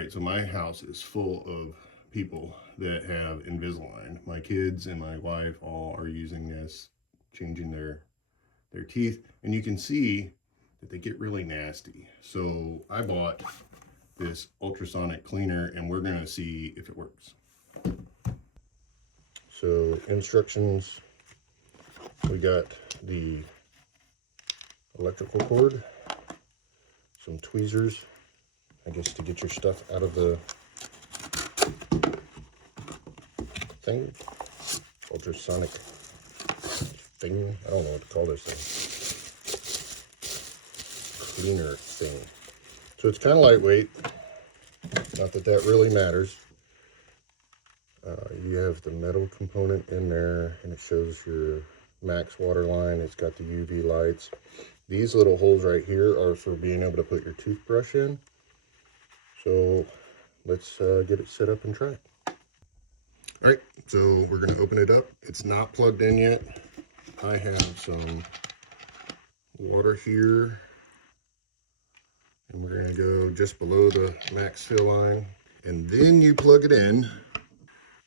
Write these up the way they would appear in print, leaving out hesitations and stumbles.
right, so my house is full of people that have Invisalign. My kids and my wife all are using this, changing their teeth, and you can see that they get really nasty. So I bought this ultrasonic cleaner, and we're gonna see if it works. So instructions, we got the electrical cord, some tweezers, I guess to get your stuff out of the thing, ultrasonic thing, I don't know what to call this thing, cleaner thing. So it's kind of lightweight, not that that really matters. You have the metal component in there, and it shows your max water line. It's got the UV lights. These little holes right here are for being able to put your toothbrush in. So let's get it set up and try it. All right, so we're gonna open it up. It's not plugged in yet. I have some water here, and we're gonna go just below the max fill line, and then you plug it in.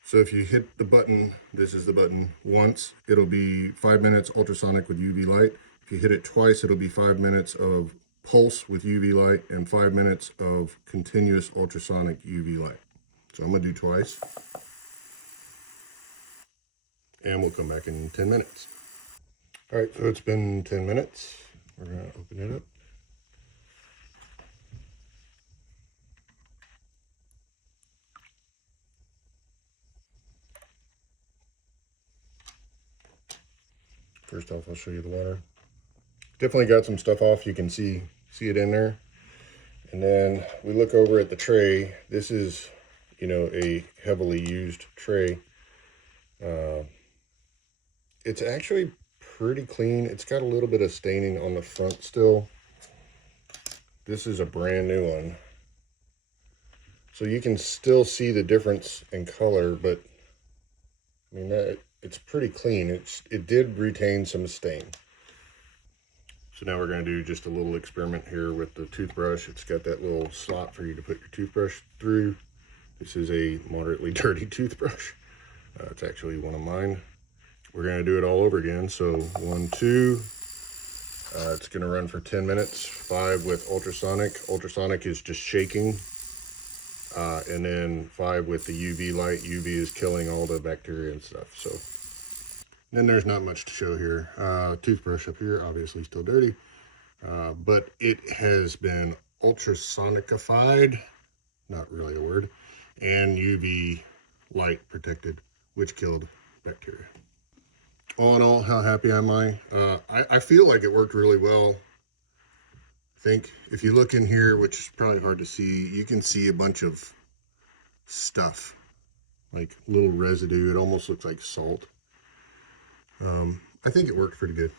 So if you hit the button, this is the button, once, it'll be 5 minutes ultrasonic with UV light. If you hit it twice, it'll be 5 minutes of pulse with UV light and 5 minutes of continuous ultrasonic UV light. So I'm gonna do twice. And we'll come back in 10 minutes. All right, so it's been 10 minutes. We're gonna open it up. First off, I'll show you the water. Definitely got some stuff off. You can see it in there. And then we look over at the tray. This is, you know, a heavily used tray. It's actually pretty clean. It's got a little bit of staining on the front still. This is a brand new one. So you can still see the difference in color, but I mean, it's pretty clean. It did retain some stain. So now we're going to do just a little experiment here with the toothbrush. It's got that little slot for you to put your toothbrush through. This is a moderately dirty toothbrush. It's actually one of mine. We're going to do it all over again. So 1, 2. It's going to run for 10 minutes. 5 with ultrasonic. Ultrasonic is just shaking. And then 5 with the UV light. UV is killing all the bacteria and stuff. So then there's not much to show here. Toothbrush up here, obviously still dirty. But it has been ultrasonicified, not really a word, and UV light protected, which killed bacteria. All in all, how happy am I? I feel like it worked really well. I think if you look in here, which is probably hard to see, you can see a bunch of stuff, like little residue. It almost looks like salt. I think it worked pretty good.